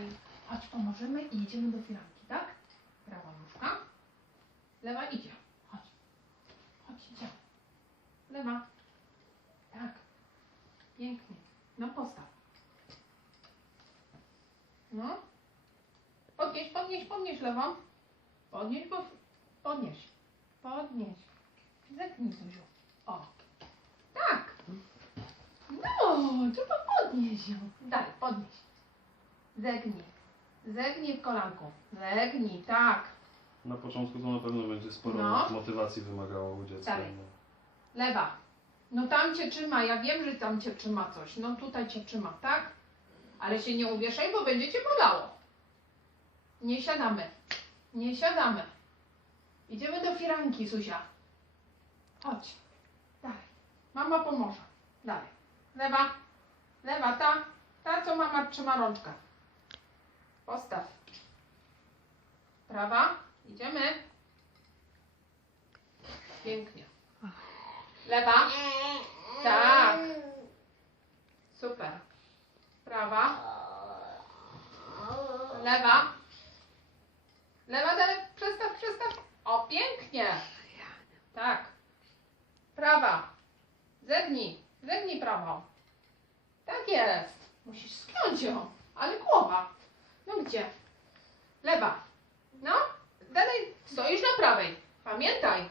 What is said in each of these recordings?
Okej. Chodź, pomożemy i idziemy do firanki, tak? Prawa nóżka. Lewa idzie. Chodź. Chodź, idziemy. Lewa. Tak. Pięknie. No postaw. No. Podnieś, podnieś, podnieś lewą. Podnieś, bo... Podnieś. Podnieś. Zegnij Zuziu. O. Tak. No, trzeba podnieść ją. Dalej, podnieś. Zegnij. Zegnij w kolanku. Zegnij, tak. Na początku to na pewno będzie sporo No. motywacji wymagało u dziecka. Dalej. No. Lewa. No tam cię trzyma, ja wiem, że tam cię trzyma coś. No tutaj cię trzyma, tak? Ale się nie uwieszaj, bo będzie cię bolało. Nie siadamy. Nie siadamy. Idziemy do firanki, Zuzia. Chodź. Dalej. Mama pomoże. Dalej. Lewa. Lewa, ta. Ta, co mama trzyma rączkę. Postaw. Prawa. Idziemy. Pięknie. Lewa. Tak. Super. Prawa. Lewa. Lewa, dalej. Przestaw, przestaw. O, pięknie. Tak. Prawa. Zegnij. Zegnij prawą. Tak jest. Musisz skiąć ją. Gdzie? Lewa. No. Dalej. Stoisz na prawej. Pamiętaj.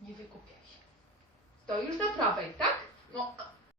Nie wykupiaj. Stoisz na prawej, tak? No,